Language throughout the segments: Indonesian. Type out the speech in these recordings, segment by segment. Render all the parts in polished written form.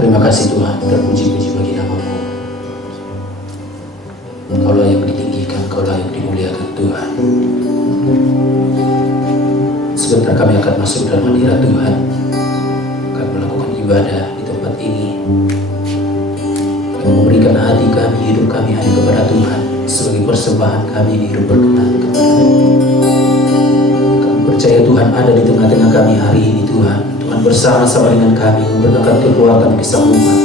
Terima kasih Tuhan, terpuji-puji bagi nama-Mu. Kaulah yang ditinggikan, Kaulah yang dimuliakan Tuhan. Sebentar kami akan masuk dalam hadirat Tuhan, akan melakukan ibadah di tempat ini. Kami memberikan hati kami, hidup kami hanya kepada Tuhan, sebagai persembahan kami di hidup berkenan kepada-Mu. Kami percaya Tuhan ada di tengah-tengah kami hari ini Tuhan. Tuhan bersama-sama dengan kami memberikan kekuatan kesanggupan,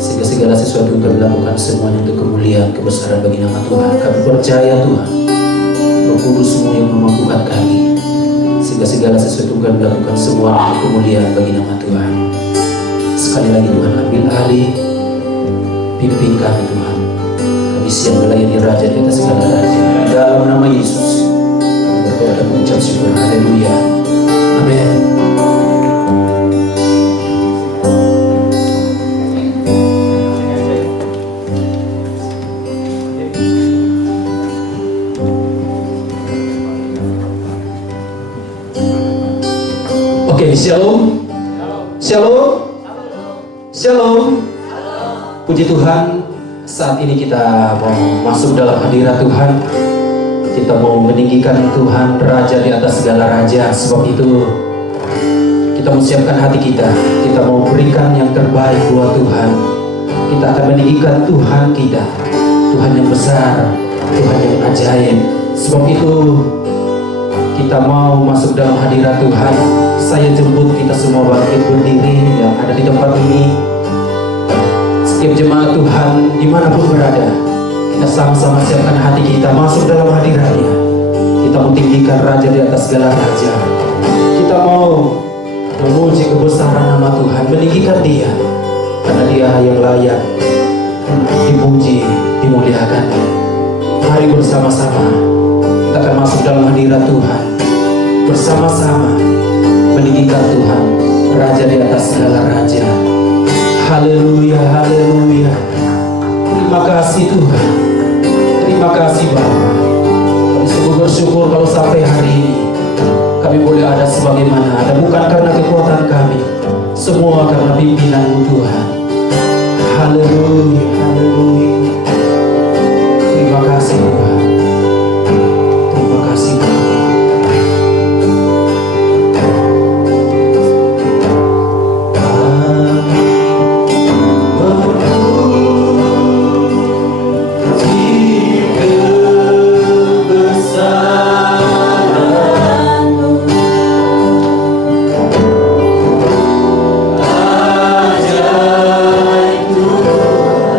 sehingga segala sesuatu yang kami lakukan semuanya untuk kemuliaan kebesaran bagi nama Tuhan. Kami percaya Tuhan, Roh Kudus semua yang memampukan kami, sehingga segala sesuatu yang kami lakukan semua untuk kemuliaan bagi nama Tuhan. Sekali lagi Tuhan, ambil alih, pimpin kami Tuhan. Kami siap melayani Raja di atas segala raja. Dalam nama Yesus kami berdoa dan mengucap syukur. Haleluya. Amin. Oke, shalom. Shalom. Shalom. Puji Tuhan, saat ini kita mau masuk dalam hadirat Tuhan. Kita mau meninggikan Tuhan, Raja di atas segala raja. Sebab itu kita menyiapkan hati kita. Kita mau berikan yang terbaik buat Tuhan. Kita akan meninggikan Tuhan kita, Tuhan yang besar, Tuhan yang ajaib. Sebab itu kita mau masuk dalam hadirat Tuhan. Saya jemput kita semua bangkit berdiri yang ada di tempat ini. Setiap jemaat Tuhan dimanapun berada, kita sama-sama siapkan hati kita masuk dalam hadiratnya. Kita mau tinggikan Raja di atas segala raja. Kita mau memuji kebesaran nama Tuhan, meninggikan Dia, karena Dia yang layak dipuji, dimuliakan. Mari bersama-sama kita akan masuk dalam hadirat Tuhan, bersama-sama meninggikan Tuhan, Raja di atas segala raja. Haleluya, haleluya. Terima kasih Tuhan, terima kasih Bapa. Kami sungguh bersyukur kalau sampai hari ini kami boleh ada sebagaimana ada, bukan karena kekuatan kami, semua karena pimpinan-Mu Tuhan. Haleluya, haleluya. Terima kasih Tuhan, terima kasih Bapa. Ajaib Tuhan.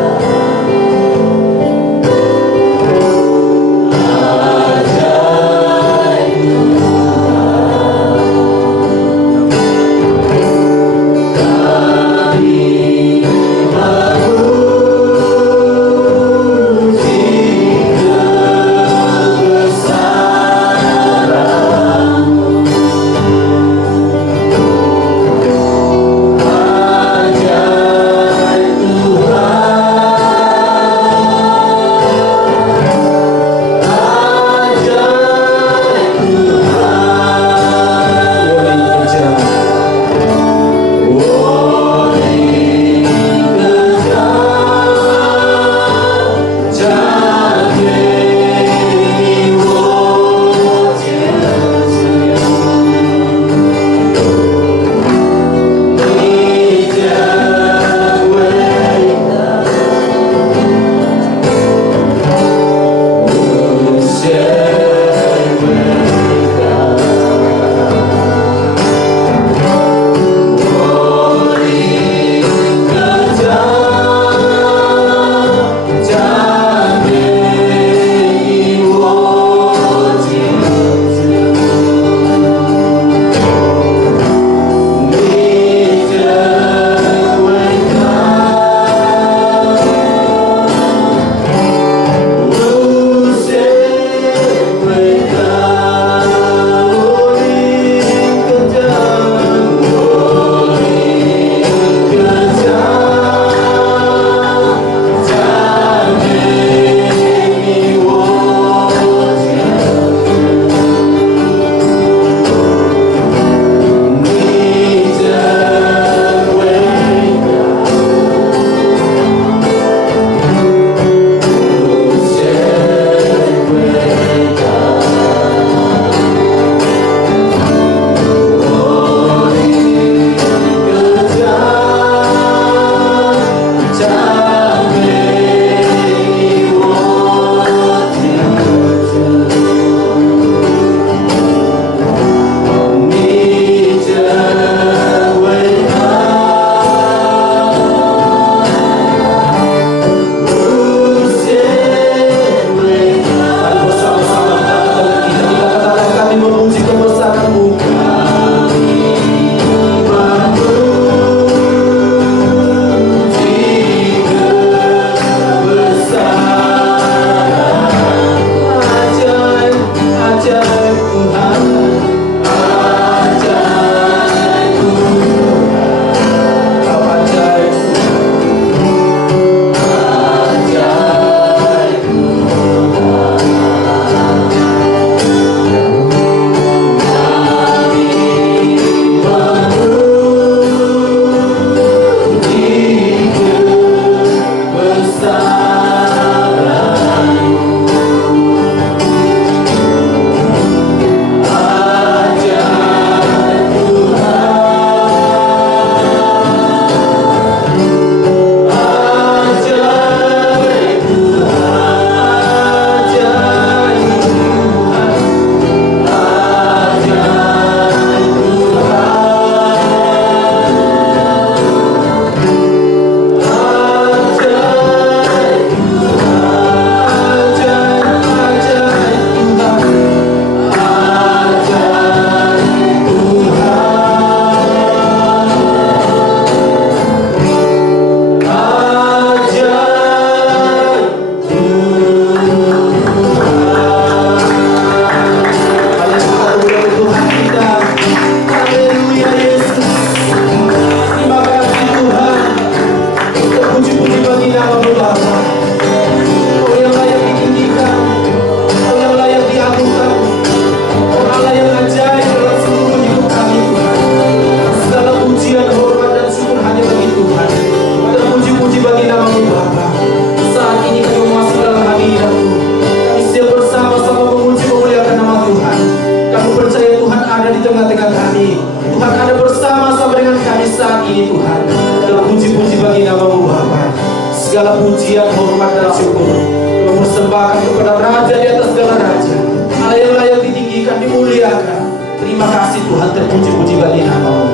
kami saat ini Tuhan. Terpuji-puji bagi nama-Mu Bapa. Segala pujian, hormat dan syukur kami persembahkan kepada Raja di atas segala raja, Allah yang layak ditinggikan, dimuliakan. Terima kasih Tuhan, terpuji-puji bagi nama-Mu.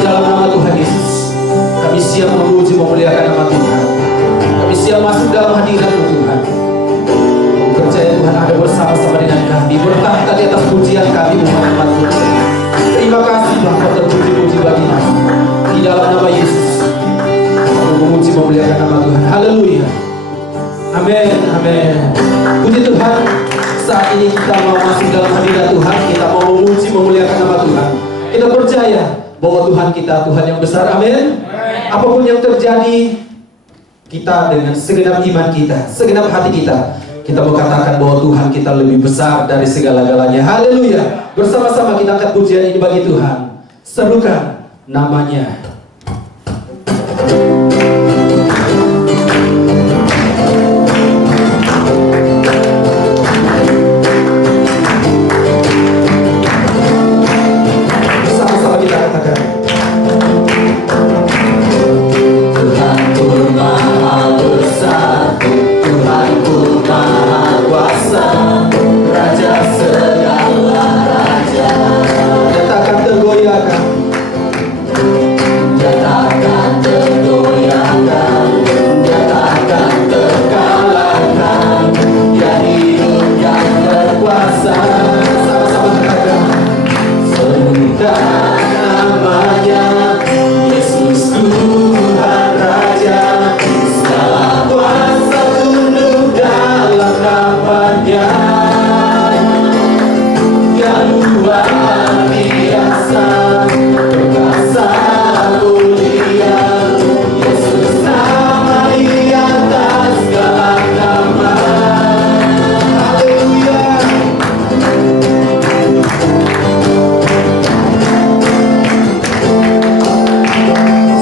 Dalam nama Tuhan Yesus, kami siap memuji memuliakan nama Tuhan. Kami siap masuk dalam hadirat-Mu Tuhan. Kami percaya Tuhan ada bersama-sama dengan kami, bertahta di atas pujian kami umat-umat Tuhan. Terima kasih Bapa, terpuji-puji bagi nama. Di dalam nama Yesus kami memuji memuliakan nama Tuhan. Haleluya. Amin, amin. Puji Tuhan. Saat ini kita mau masuk dalam hadirat Tuhan. Kita mau memuji memuliakan nama Tuhan. Kita percaya bahwa Tuhan kita Tuhan yang besar. Amin. Apapun yang terjadi, kita dengan segenap iman kita, segenap hati kita mau katakan bahwa Tuhan kita lebih besar dari segala-galanya. Haleluya. Bersama-sama kita angkat pujian ini bagi Tuhan. Serukan namanya. Bersama-sama kita katakan, Tuhanku Maha Besar, Tuhanku Maha Kuasa, Raja segala raja. Dia takkan tergoyahkan, Dia takkan tergoyahkan, Dia takkan terkalahkan. Dia hidup yang berkuasa. Sama-sama katakan, serukan namanya, Yesus Tuhan Raja. Segala kuasa tunduk dalam nama-Nya. Dia luar biasa, perkasa mulia. Yesus nama di atas segala nama. Haleluya.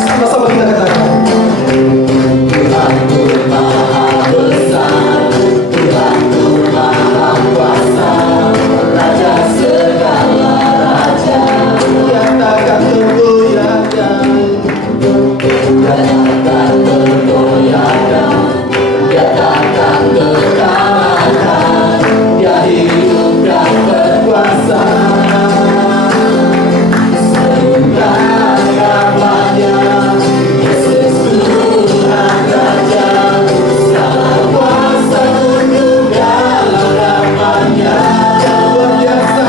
Sama-sama kita katakan, Tuhanku Maha Besar, Tuhanku Maha Kuasa, Raja segala raja. Dia takkan tergoyahkan, Dia takkan tergoyahkan, Dia takkan terkalahkan. Dia hidup dan berkuasa. Serukan namanya, Yesus Tuhan Raja. Segala kuasa tunduk dalam nama-Nya. Dia luar biasa,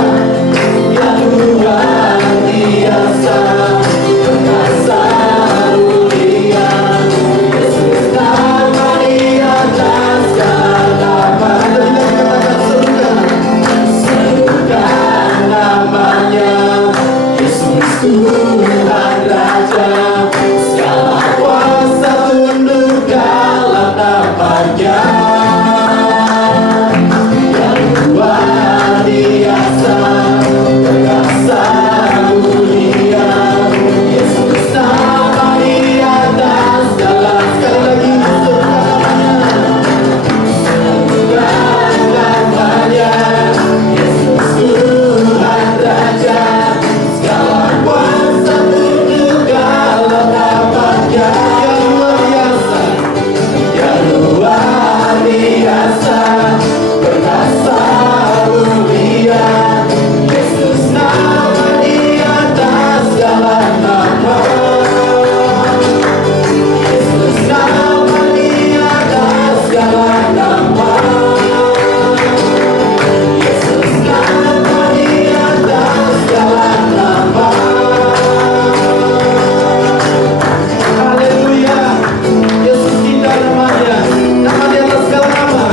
Dia luar biasa, perkasa mulia. Yesus nama di atas segala nama. Kita katakan serukan namanya, Yesus Tuhan Raja. Segala kuasa tunduk dalam nama-Nya. Dia luar biasa, perkasa mulia. Yesus nama di atas segala. Sekali lagi, serukan namanya, Yesus Tuhan Raja. Segala kuasa tunduk dalam nama-Nya. Dia luar biasa, Dia luar biasa, perkasa mulia. Yesus nama di atas segala nama. Yesus nama di atas segala nama. Yesus nama di atas segala nama. Haleluya. Yesus kita namanya, nama di atas segala nama,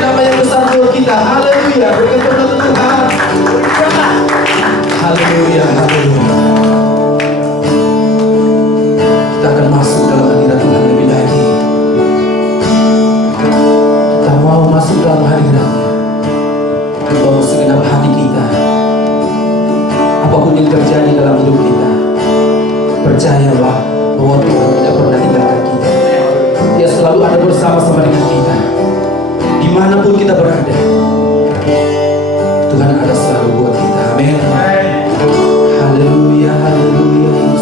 nama yang besar buat kita. Haleluya. Berkat untuk Tuhan. Haleluya, haleluya. Kita akan masuk dalam hadirat Tuhan lebih lagi. Kita mau masuk dalam hadirat-Nya, bawa segenap hati kita. Apapun yang terjadi dalam hidup kita, percayalah bahwa Tuhan tidak pernah tinggalkan kita. Dia selalu ada bersama-sama dengan kita. Dimanapun kita berada, Tuhan ada selalu buat kita. Amin. Haleluya, haleluya.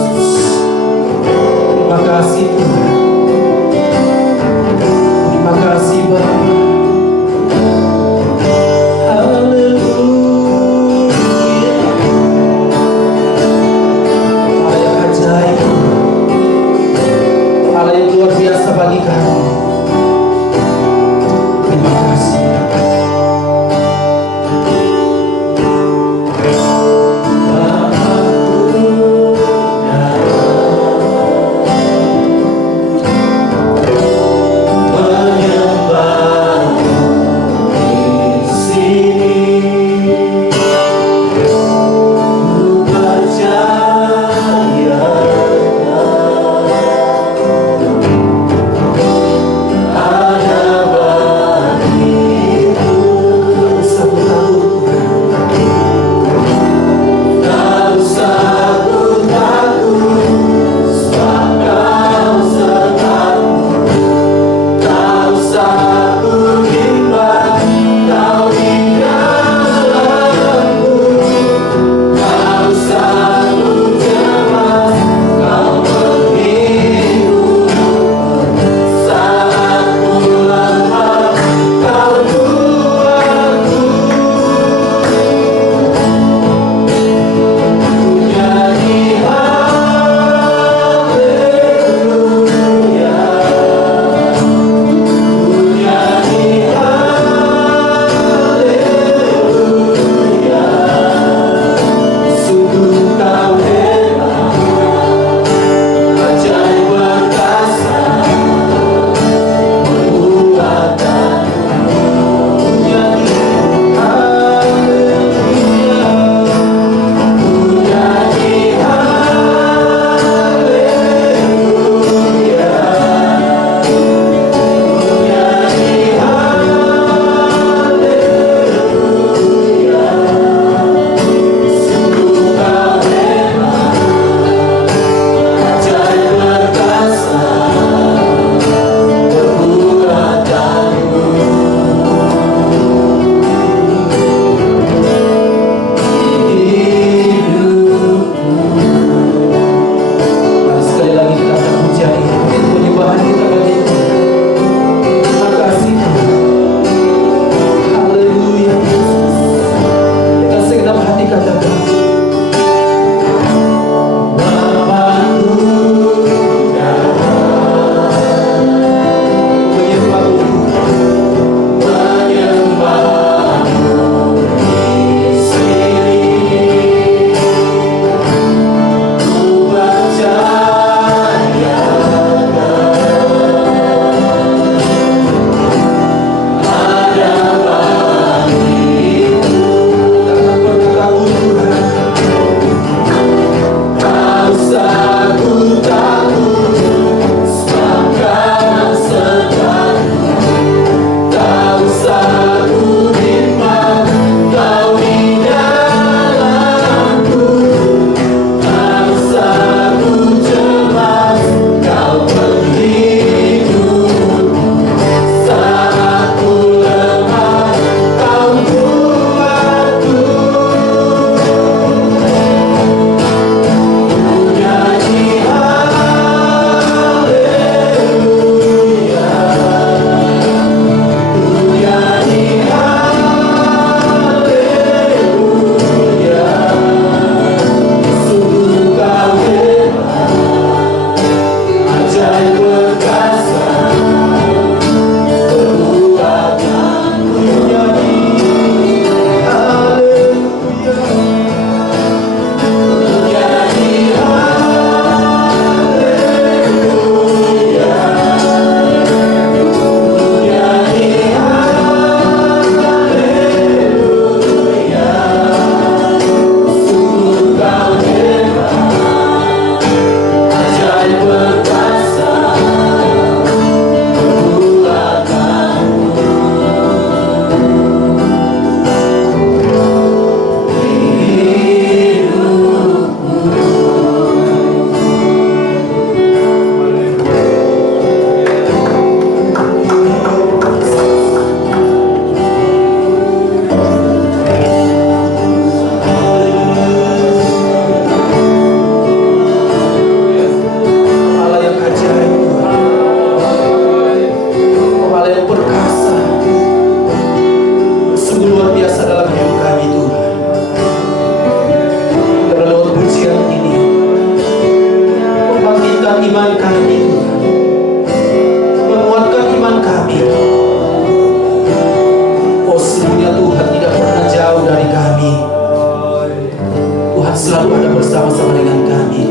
bersama-sama dengan kami.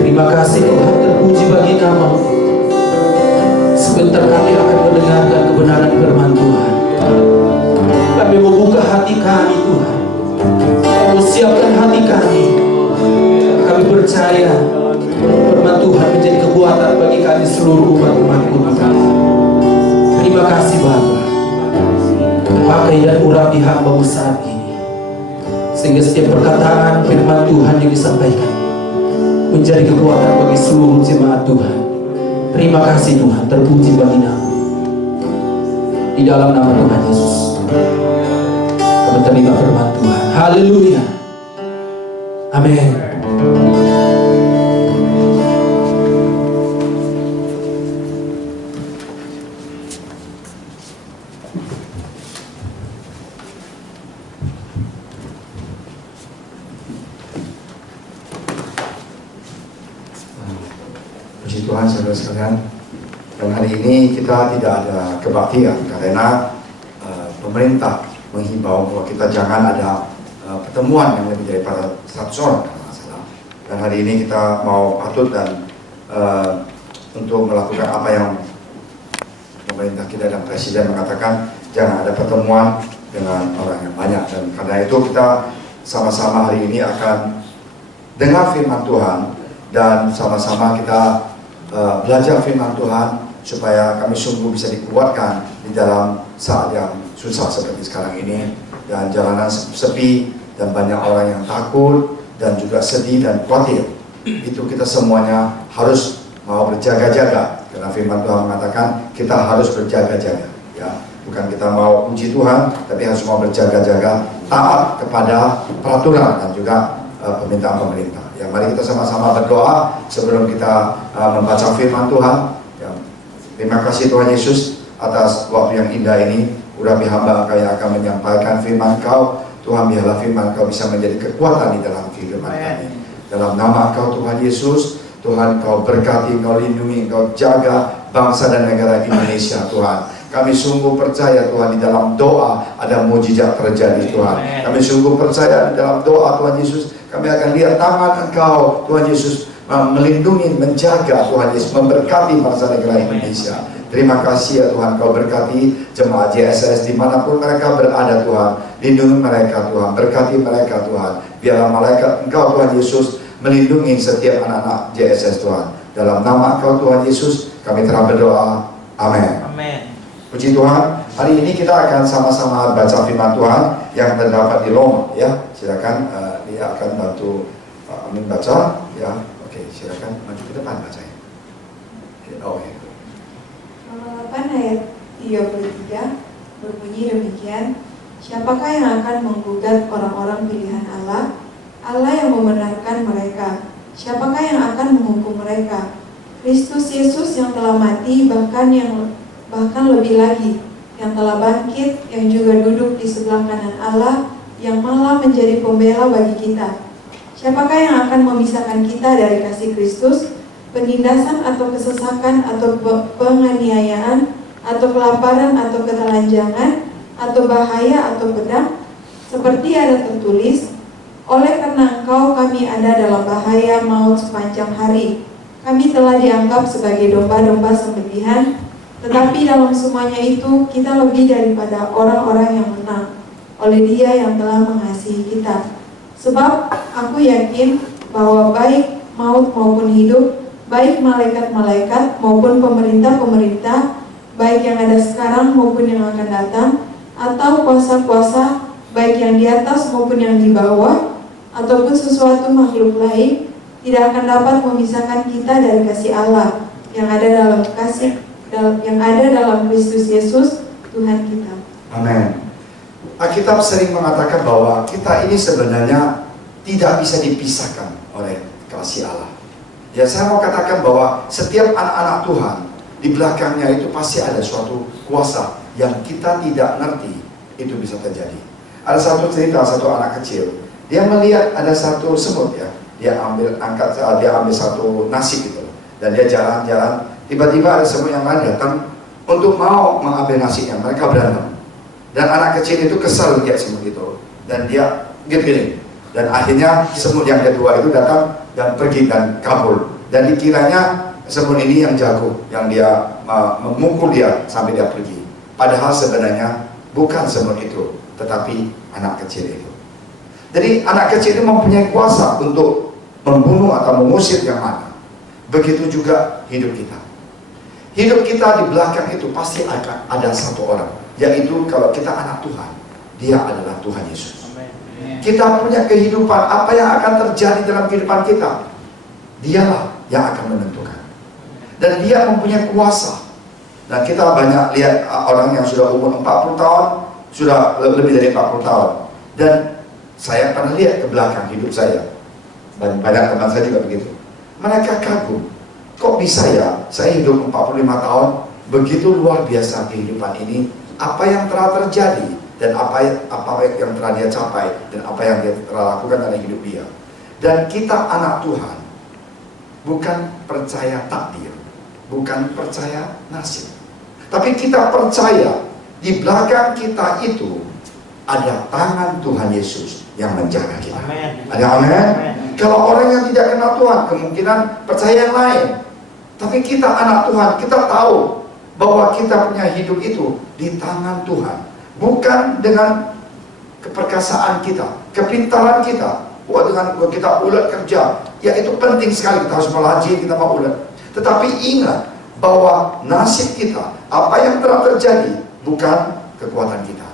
Terima kasih Tuhan, terpuji bagi nama-Mu. Sebentar kami akan mendengarkan kebenaran firman Tuhan. Kami membuka hati kami Tuhan, kami siapkan hati kami. Kami percaya firman Tuhan menjadi kekuatan bagi kami seluruh umat-umat-Mu Tuhan. Terima kasih Bapa. Pakai dan urapi hamba-Mu saat ini, sehingga setiap perkataan firman Tuhan yang disampaikan menjadi kekuatan bagi seluruh jemaat Tuhan. Terima kasih Tuhan, terpuji bagi nama. Di dalam nama Tuhan Yesus kami terima firman Tuhan. Haleluya. Amin. Puji Tuhan saudara sekalian. Dan hari ini kita tidak ada kebaktian karena pemerintah menghimbau bahwa kita jangan ada pertemuan yang lebih daripada 100 orang kalau nggak salah. Dan hari ini kita mau patut dan untuk melakukan apa yang pemerintah kita dan presiden mengatakan, jangan ada pertemuan dengan orang yang banyak. Dan karena itu kita sama-sama hari ini akan dengar firman Tuhan dan sama-sama kita belajar firman Tuhan supaya kami sungguh bisa dikuatkan di dalam saat yang susah seperti sekarang ini, dan jalanan sepi dan banyak orang yang takut dan juga sedih dan khawatir. Itu kita semuanya harus mau berjaga-jaga karena firman Tuhan mengatakan kita harus berjaga-jaga, ya. Bukan kita mau puji Tuhan, tapi harus mau berjaga-jaga, taat kepada peraturan dan juga permintaan pemerintah. Ya, mari kita sama-sama berdoa sebelum kita membaca firman Tuhan. Ya, terima kasih Tuhan Yesus atas waktu yang indah ini. Urapi hamba Engkau yang akan menyampaikan firman Kau. Tuhan, biarlah firman Kau bisa menjadi kekuatan di dalam kehidupan kami. Dalam nama Kau Tuhan Yesus, Tuhan Kau berkati, Kau lindungi, Kau jaga bangsa dan negara Indonesia Tuhan. Kami sungguh percaya Tuhan di dalam doa ada mujizat terjadi Tuhan. Kami sungguh percaya di dalam doa Tuhan Yesus kami akan lihat tangan Engkau Tuhan Yesus melindungi, menjaga Tuhan Yesus, memberkati bangsa negara Indonesia. Terima kasih ya Tuhan, Kau berkati jemaat JSS dimanapun mereka berada Tuhan. Lindungi mereka Tuhan, berkati mereka Tuhan. Biarlah malaikat Engkau Tuhan Yesus melindungi setiap anak-anak JSS Tuhan. Dalam nama Engkau Tuhan Yesus kami telah berdoa. Amin. Amin. Puji Tuhan, hari ini kita akan sama-sama baca firman Tuhan yang terdapat di Roma, ya. Silakan dia akan bantu Amin baca, ya. Oke, silakan maju ke depan bacanya. Oke. Roma 8 ayat 33 berbunyi demikian, siapakah yang akan menggugat orang-orang pilihan Allah? Allah yang membenarkan mereka. Siapakah yang akan menghukum mereka? Kristus Yesus yang telah mati, bahkan lebih lagi, yang telah bangkit, yang juga duduk di sebelah kanan Allah, yang malah menjadi pembela bagi kita. Siapakah yang akan memisahkan kita dari kasih Kristus? Penindasan atau kesesakan atau penganiayaan atau kelaparan atau ketelanjangan atau bahaya atau pedang? Seperti ada tertulis, oleh karena Engkau kami ada dalam bahaya maut sepanjang hari. Kami telah dianggap sebagai domba-domba sembelihan, tetapi dalam semuanya itu kita lebih daripada orang-orang yang menang oleh Dia yang telah mengasihi kita. Sebab aku yakin bahwa baik maut maupun hidup, baik malaikat-malaikat maupun pemerintah-pemerintah, baik yang ada sekarang maupun yang akan datang, atau kuasa-kuasa, baik yang di atas maupun yang di bawah, ataupun sesuatu makhluk lain, tidak akan dapat memisahkan kita dari kasih Allah yang ada dalam Kristus Yesus Tuhan kita. Amin. Alkitab sering mengatakan bahwa kita ini sebenarnya tidak bisa dipisahkan oleh kasih Allah. Ya, saya mau katakan bahwa setiap anak-anak Tuhan di belakangnya itu pasti ada suatu kuasa yang kita tidak ngerti itu bisa terjadi. Ada satu cerita, satu anak kecil, dia melihat ada satu semut, ya, dia ambil satu nasi gitu, dan dia jalan-jalan, tiba-tiba ada semut yang lain datang untuk mau mengambil nasinya. Mereka berantem, dan anak kecil itu kesal lihat semut itu, dan dia gini, Dan akhirnya semut yang kedua itu datang dan pergi dan kabur. Dan dikiranya semut ini yang jago, yang dia memukul dia sampai dia pergi. Padahal sebenarnya bukan semut itu, tetapi anak kecil itu. Jadi anak kecil itu mempunyai kuasa untuk membunuh atau mengusir yang mana. Begitu juga hidup kita. Hidup kita di belakang itu pasti akan ada satu orang, yaitu kalau kita anak Tuhan, dia adalah Tuhan Yesus. Kita punya kehidupan, apa yang akan terjadi dalam kehidupan kita, dialah yang akan menentukan. Dan dia mempunyai kuasa. Dan kita banyak lihat orang yang sudah umur 40 tahun, sudah lebih dari 40 tahun. Dan saya pernah lihat ke belakang hidup saya, dan banyak teman saya juga begitu. Mereka kagum, kok bisa ya saya hidup 45 tahun, begitu luar biasa kehidupan ini, apa yang telah terjadi, dan apa yang telah dia capai, dan apa yang dia telah lakukan dalam hidup dia. Dan kita anak Tuhan, bukan percaya takdir, bukan percaya nasib, tapi kita percaya di belakang kita itu ada tangan Tuhan Yesus yang menjaga kita. Ada amin? Kalau orang yang tidak kenal Tuhan, kemungkinan percaya yang lain. Tapi kita anak Tuhan, kita tahu bahwa kita punya hidup itu di tangan Tuhan. Bukan dengan keperkasaan kita, kepintaran kita. Dengan kita ulat kerja, ya itu penting sekali, kita harus melajari, kita mau ulat. Tetapi ingat bahwa nasib kita, apa yang telah terjadi, bukan kekuatan kita.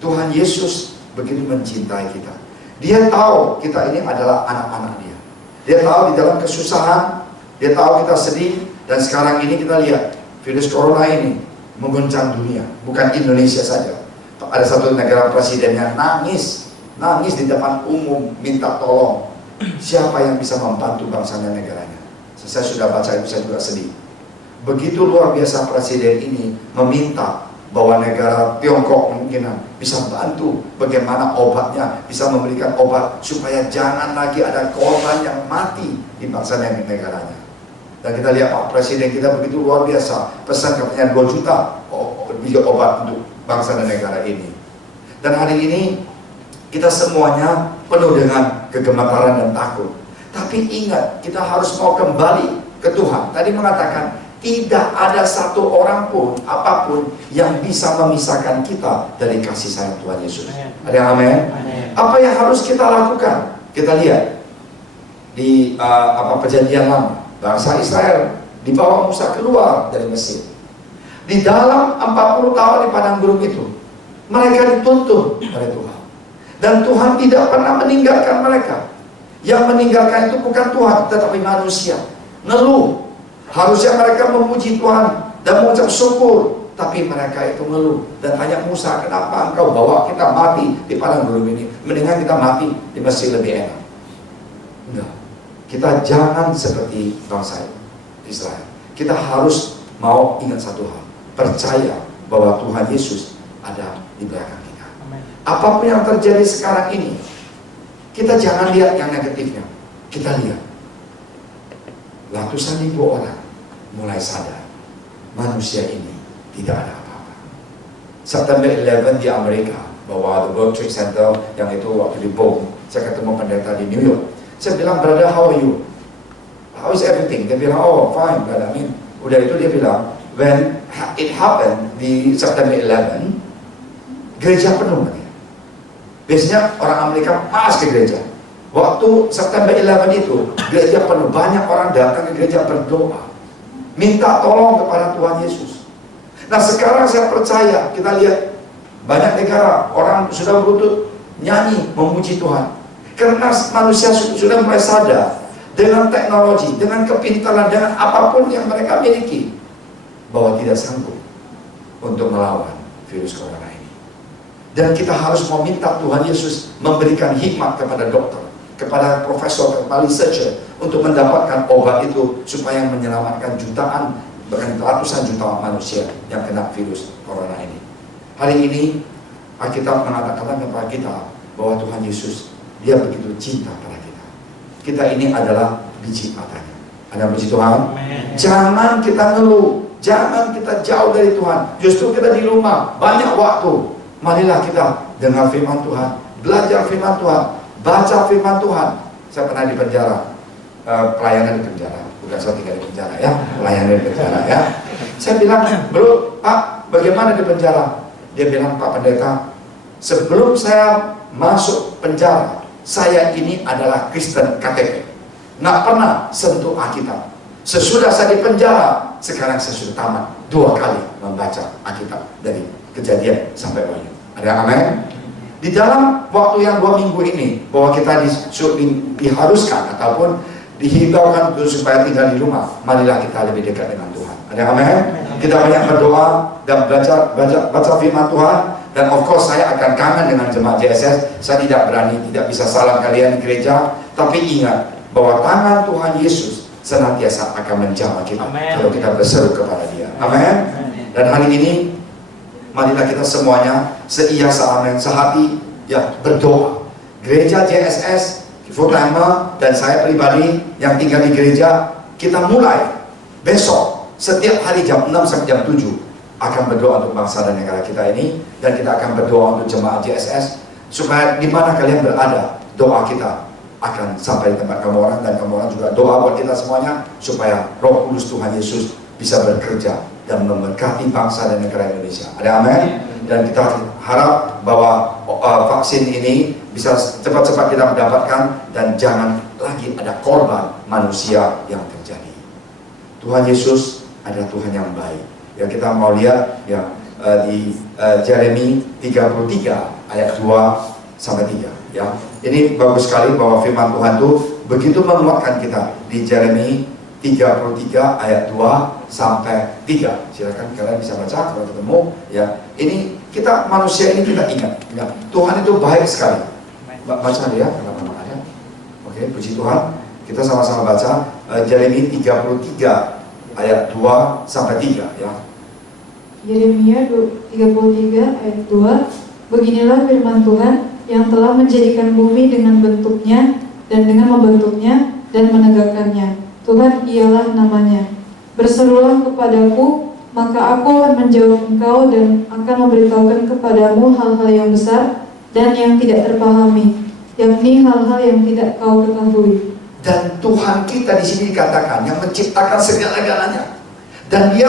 Tuhan Yesus begitu mencintai kita. Dia tahu kita ini adalah anak-anak dia. Dia tahu di dalam kesusahan, dia tahu kita sedih. Dan sekarang ini kita lihat virus corona ini mengguncang dunia, bukan Indonesia saja. Ada satu negara presidennya nangis di depan umum minta tolong. Siapa yang bisa membantu bangsa dan negaranya? Saya sudah baca itu, saya juga sedih. Begitu luar biasa presiden ini meminta bahwa negara Tiongkok kemungkinan bisa bantu bagaimana obatnya, bisa memberikan obat supaya jangan lagi ada korban yang mati di bangsa dan negaranya. Dan kita lihat Pak Presiden kita begitu luar biasa, pesan katanya 2 juta obat untuk bangsa dan negara ini. Dan hari ini kita semuanya penuh dengan kegemetaran dan takut. Tapi ingat, kita harus mau kembali ke Tuhan. Tadi mengatakan tidak ada satu orang pun, apapun yang bisa memisahkan kita dari kasih sayang Tuhan Yesus. Ada yang amin? Apa yang harus kita lakukan? Kita lihat di perjanjian lama, bangsa Israel dibawa Musa keluar dari Mesir. Di dalam 40 tahun di padang gurun itu, mereka dituntun oleh Tuhan. Dan Tuhan tidak pernah meninggalkan mereka. Yang meninggalkan itu bukan Tuhan, tetapi manusia. Ngeluh. Harusnya mereka memuji Tuhan dan mengucap syukur, tapi mereka itu ngeluh dan tanya Musa, kenapa engkau bawa kita mati di padang gurun ini? Mendingan kita mati di Mesir lebih enak. Enggak. Kita jangan seperti bangsa Israel. Kita harus mau ingat satu hal, percaya bahwa Tuhan Yesus ada di belakang kita. Apapun yang terjadi sekarang ini, kita jangan lihat yang negatifnya. Kita lihat ratusan ribu orang mulai sadar manusia ini tidak ada apa-apa. September 11 di Amerika, bahwa the World Trade Center yang itu waktu dibom, saya ketemu pendeta di New York. Saya bilang, brother, how are you? How is everything? Dia bilang, oh fine, brother. Udah itu dia bilang, when it happened di September 11, gereja penuh. Biasanya orang Amerika malas ke gereja. Waktu September 11 itu, gereja penuh, banyak orang datang ke gereja berdoa, minta tolong kepada Tuhan Yesus. Nah sekarang saya percaya, kita lihat banyak negara, orang sudah berlutut nyanyi, memuji Tuhan. Karena manusia sudah mulai sadar, dengan teknologi, dengan kepintaran, dengan apapun yang mereka miliki, bahwa tidak sanggup untuk melawan virus corona ini. Dan kita harus meminta Tuhan Yesus memberikan hikmat kepada dokter, kepada profesor, kepada researcher, untuk mendapatkan obat itu supaya menyelamatkan jutaan, bahkan ratusan juta manusia yang kena virus corona ini. Hari ini Alkitab mengatakan kepada kita bahwa Tuhan Yesus, dia begitu cinta pada kita. Kita ini adalah biji matanya. Ada puji Tuhan? Amen. Jangan kita ngeluh, jangan kita jauh dari Tuhan. Justru kita di rumah banyak waktu. Marilah kita dengar firman Tuhan, belajar firman Tuhan, baca firman Tuhan. Saya pernah di penjara, pelayanan di penjara, bukan saya tinggal di penjara ya, pelayanan di penjara ya. Saya bilang, bro, Pak, bagaimana di penjara? Dia bilang, Pak Pendeta, sebelum saya masuk penjara, saya ini adalah Kristen KTP, nggak pernah sentuh Alkitab. Sesudah saya di penjara, sekarang saya sudah tamat 2 kali membaca Alkitab dari Kejadian sampai Wahyu. Ada yang amin? Di dalam waktu yang 2 minggu ini, bahwa kita diharuskan ataupun dihibaukan supaya tinggal di rumah, marilah kita lebih dekat dengan Tuhan. Ada yang amin? Kita banyak berdoa dan baca firman Tuhan. Dan of course saya akan kangen dengan jemaat JSS. Saya tidak berani, tidak bisa salam kalian di gereja. Tapi ingat bahwa tangan Tuhan Yesus senantiasa akan menjamah kita. Amen. Kalau kita berseru kepada Dia. Amin. Dan hari ini marilah kita semuanya seia seamen sehati ya berdoa. Gereja JSS, Futama dan saya pribadi yang tinggal di gereja, kita mulai besok setiap hari jam 6 sampai jam 7 akan berdoa untuk bangsa dan negara kita ini, dan kita akan berdoa untuk jemaat JSS supaya di mana kalian berada, doa kita akan sampai di tempat kamu orang, dan kamu orang juga doa buat kita semuanya supaya Roh Kudus Tuhan Yesus bisa bekerja dan memberkati bangsa dan negara Indonesia. Ada amin? Dan kita harap bahwa vaksin ini bisa cepat-cepat kita mendapatkan dan jangan lagi ada korban manusia yang terjadi. Tuhan Yesus adalah Tuhan yang baik. Ya, kita mau lihat ya di Yeremia 33 ayat 2 sampai 3 ya. Ini bagus sekali bahwa firman Tuhan itu begitu menguatkan kita di Yeremia 33 ayat 2 sampai 3. Silakan kalian bisa baca kalau ketemu ya. Ini kita manusia ini kita ingat ya, Tuhan itu baik sekali. Baca dia kenapa ada. Oke, puji Tuhan. Kita sama-sama baca Yeremia 33 ayat 2 sampai 3 ya. Yeremia 33 ayat 2. Beginilah firman Tuhan yang telah menjadikan bumi dengan bentuknya dan dengan membentuknya dan menegakkannya. Tuhan ialah namanya. Berserulah kepadaku, maka aku akan menjawab engkau dan akan memberitahukan kepadamu hal-hal yang besar dan yang tidak terpahami, yakni hal-hal yang tidak kau ketahui. Dan Tuhan kita di sini dikatakan yang menciptakan segala-galanya, dan Dia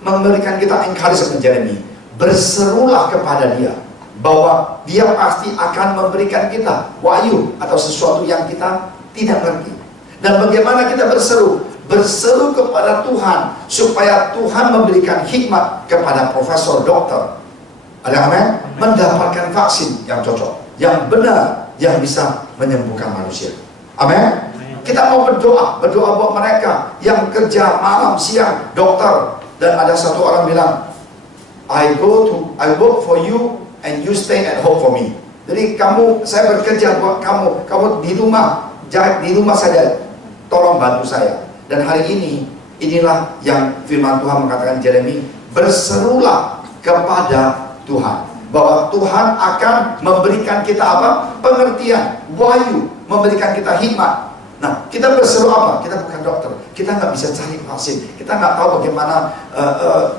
memberikan kita encouragement Yeremia, berserulah kepada Dia bahwa Dia pasti akan memberikan kita wahyu atau sesuatu yang kita tidak ngerti. Dan bagaimana kita berseru? Berseru kepada Tuhan supaya Tuhan memberikan hikmat kepada profesor, dokter. Ada amin? Mendapatkan vaksin yang cocok, yang benar, yang bisa menyembuhkan manusia. Amin? Kita mau berdoa buat mereka yang kerja malam, siang, dokter. Dan ada satu orang bilang, I work for you and you stay at home for me. Jadi saya bekerja buat kamu di rumah, jahit di rumah saja, tolong bantu saya. Dan hari ini, inilah yang firman Tuhan mengatakan Yeremia, berserulah kepada Tuhan bahwa Tuhan akan memberikan kita apa? Pengertian, wahyu, memberikan kita hikmat. Nah, kita berseru apa? Kita bukan dokter, kita nggak bisa cari vaksin, kita nggak tahu bagaimana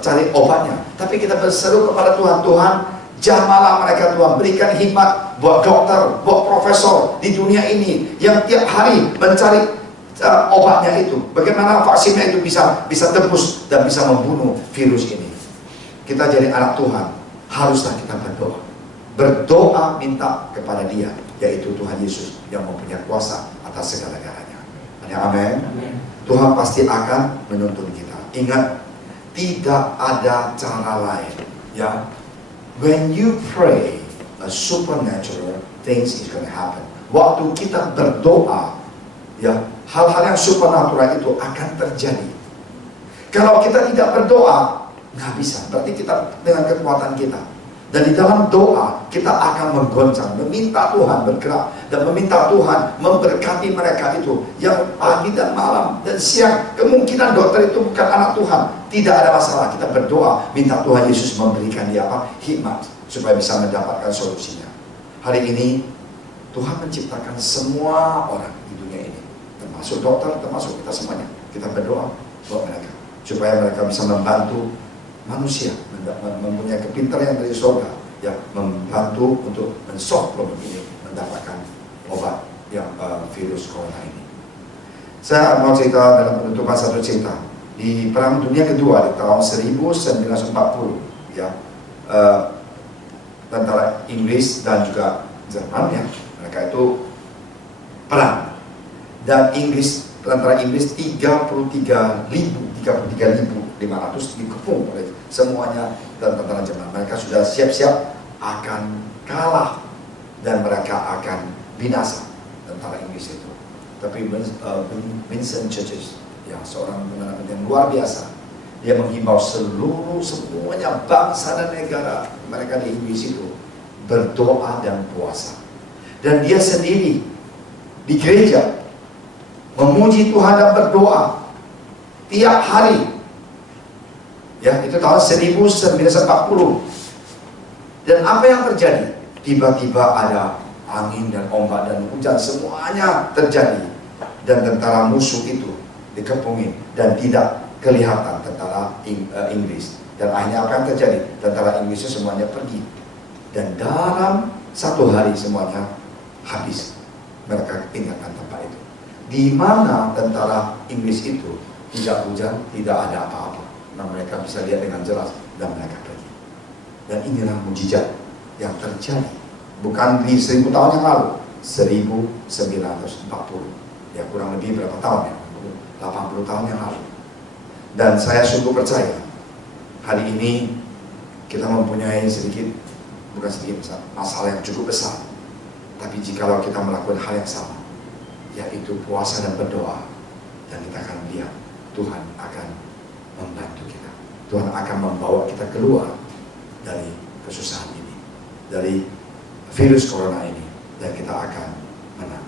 cari obatnya. Tapi kita berseru kepada Tuhan, Tuhan, jamalah mereka Tuhan, berikan hikmat buat dokter, buat profesor di dunia ini yang tiap hari mencari obatnya itu. Bagaimana vaksinnya itu bisa tembus dan bisa membunuh virus ini. Kita jadi anak Tuhan, haruslah kita berdoa. Berdoa minta kepada Dia, yaitu Tuhan Yesus yang mempunyai kuasa atas segala-galanya. Amin. Tuhan pasti akan menuntun kita. Ingat, tidak ada cara lain. Ya, when you pray, a supernatural things is going to happen. Waktu kita berdoa, ya, hal-hal yang supernatural itu akan terjadi. Kalau kita tidak berdoa, nggak bisa. Berarti kita dengan kekuatan kita. Dan di dalam doa kita akan menggoncang, meminta Tuhan bergerak dan meminta Tuhan memberkati mereka itu yang pagi dan malam dan siang. Kemungkinan dokter itu bukan anak Tuhan, tidak ada masalah. Kita berdoa, minta Tuhan Yesus memberikan dia apa? Hikmat supaya bisa mendapatkan solusinya. Hari ini Tuhan menciptakan semua orang di dunia ini, termasuk dokter, termasuk kita semuanya. Kita berdoa buat mereka supaya mereka bisa membantu manusia, mempunyai kepintaran yang dari surga, ya, membantu untuk men-solve problem ini, mendapatkan obat yang virus corona ini. Saya mau cerita dalam penutupan satu cerita. Di Perang Dunia Kedua di tahun 1940, ya, tentara Inggris dan juga Jerman, ya, mereka itu perang. Dan tentara Inggris 33.500 dikepung oleh semuanya, dan tentara Jerman. Mereka sudah siap-siap akan kalah dan mereka akan binasa, tentara Inggris itu. Tapi Winston Churchill, yang seorang perdana menteri yang luar biasa, dia menghimbau semuanya bangsa dan negara mereka di Inggris itu berdoa dan puasa. Dan dia sendiri di gereja memuji Tuhan dan berdoa tiap hari. Ya, itu tahun 1940. Dan apa yang terjadi? Tiba-tiba ada angin dan ombak dan hujan, semuanya terjadi. Dan tentara musuh itu dikepungi dan tidak kelihatan tentara Inggris. Dan akhirnya apa yang terjadi? Tentara Inggris itu semuanya pergi. Dan dalam satu hari semuanya habis. Mereka tinggalkan tempat itu. Di mana tentara Inggris itu tidak hujan, tidak ada apa-apa. Nah, mereka bisa lihat dengan jelas dan mereka pergi. Dan inilah mujizat yang terjadi. Bukan di 1000 tahun yang lalu, 1940. Ya, kurang lebih berapa tahun ya? 80 tahun yang lalu. Dan saya sungguh percaya hari ini kita mempunyai bukan sedikit masalah yang cukup besar. Tapi jikalau kita melakukan hal yang sama, yaitu puasa dan berdoa, dan kita akan lihat Tuhan akan membantu kita. Tuhan akan membawa kita keluar dari kesusahan ini, dari virus corona ini, dan kita akan menang.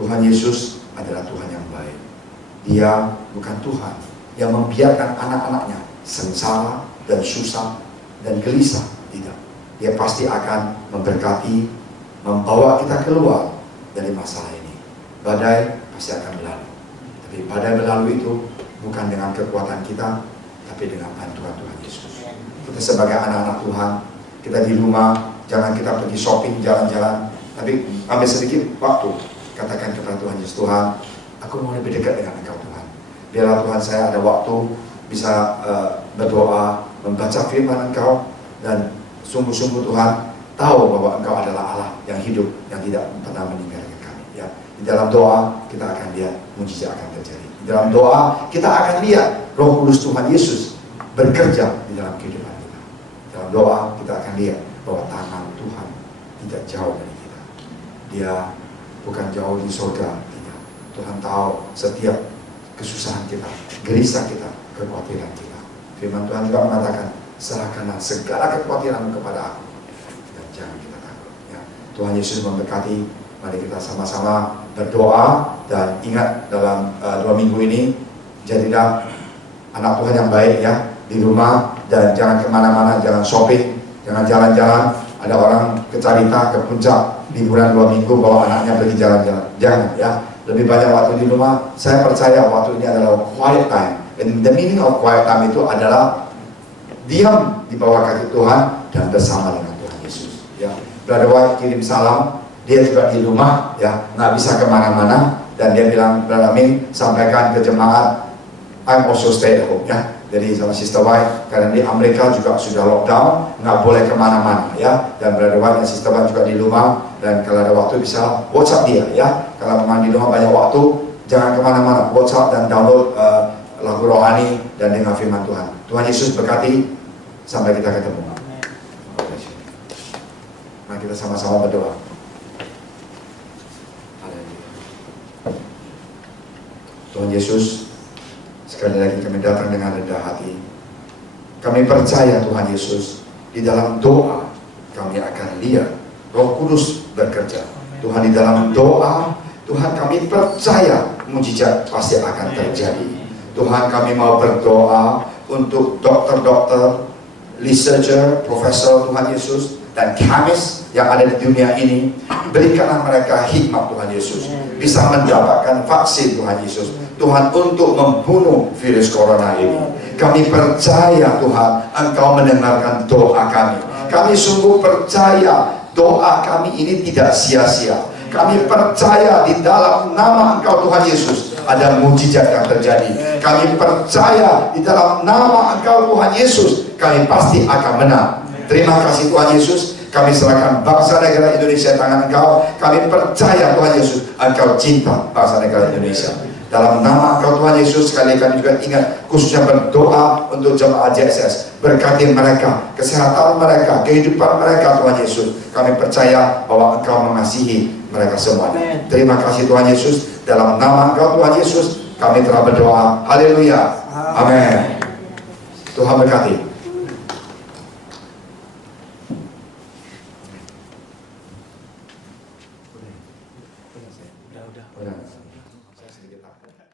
Tuhan Yesus adalah Tuhan yang baik. Dia bukan Tuhan yang membiarkan anak-anaknya sengsara dan susah dan gelisah. Tidak. Dia pasti akan memberkati, membawa kita keluar dari masalah ini. Badai pasti akan berlalu. Tapi badai berlalu itu bukan dengan kekuatan kita, tapi dengan bantuan Tuhan Yesus. Kita sebagai anak-anak Tuhan, kita di rumah, jangan kita pergi shopping, jalan-jalan, tapi ambil sedikit waktu, katakan kepada Tuhan Yesus, Tuhan, aku mau lebih dekat dengan Engkau Tuhan. Biarlah Tuhan saya ada waktu bisa berdoa, membaca firman Engkau, dan sungguh-sungguh Tuhan tahu bahwa Engkau adalah Allah yang hidup, yang tidak pernah meninggalkan kami. Ya. Di dalam doa kita akan lihat mujizat akan terjadi. Di dalam doa kita akan lihat Roh Kudus Tuhan Yesus bekerja di dalam kehidupan kita. Dalam doa kita akan lihat bahwa tangan Tuhan tidak jauh dari kita. Dia bukan jauh di surga. Tidak. Tuhan tahu setiap kesusahan kita, gelisah kita, kekhawatiran kita. Firman Tuhan juga mengatakan, serahkanlah segala kekhawatiran kepada aku dan jangan kita takut. Ya. Tuhan Yesus memberkati. Mari kita sama-sama berdoa dan ingat dalam 2 minggu ini jadilah anak Tuhan yang baik ya di rumah, dan jangan kemana-mana, jangan shopping, jangan jalan-jalan. Ada orang ke Carita, ke puncak liburan 2 minggu bawa anaknya pergi jalan-jalan. Jangan ya, lebih banyak waktu di rumah. Saya percaya waktu ini adalah quiet time. And the meaning of quiet time itu adalah diam di bawah kaki Tuhan dan bersama dengan Tuhan Yesus. Ya, Brother White kirim salam. Dia juga di rumah, ya, nggak bisa kemana-mana, dan dia bilang, Brother Amin, sampaikan ke jemaat, I'm also stay at home, ya. Jadi sama Sister White, karena di Amerika juga sudah lockdown, nggak boleh kemana-mana, ya. Dan Brother White dan Sister White juga di rumah, dan kalau ada waktu bisa WhatsApp dia, ya. Kalau memang di rumah banyak waktu, jangan kemana-mana, WhatsApp dan download lagu rohani dan dengar firman Tuhan. Tuhan Yesus berkati, sampai kita ketemu. Mari kita sama-sama berdoa. Tuhan Yesus, sekali lagi kami datang dengan rendah hati. Kami percaya Tuhan Yesus, di dalam doa kami akan lihat Roh Kudus bekerja. Tuhan, di dalam doa, Tuhan kami percaya mujizat pasti akan terjadi. Tuhan, kami mau berdoa untuk dokter-dokter, researcher, profesor Tuhan Yesus, dan chemist yang ada di dunia ini. Berikanlah mereka hikmat Tuhan Yesus, bisa mendapatkan vaksin Tuhan Yesus, Tuhan, untuk membunuh virus corona ini. Kami percaya Tuhan, Engkau mendengarkan doa kami. Kami sungguh percaya doa kami ini tidak sia-sia. Kami percaya di dalam nama Engkau Tuhan Yesus ada mujizat yang terjadi. Kami percaya di dalam nama Engkau Tuhan Yesus kami pasti akan menang. Terima kasih Tuhan Yesus. Kami serahkan bangsa negara Indonesia tangan Engkau. Kami percaya Tuhan Yesus Engkau cinta bangsa negara Indonesia. Dalam nama Engkau Tuhan Yesus, sekali kami juga ingat khususnya berdoa untuk jemaat JSS. Berkati mereka, kesehatan mereka, kehidupan mereka Tuhan Yesus. Kami percaya bahwa Engkau mengasihi mereka semuanya. Terima kasih Tuhan Yesus. Dalam nama Engkau Tuhan Yesus kami telah berdoa. Haleluya. Amin. Tuhan berkati. Udah. Saya sedikit takut.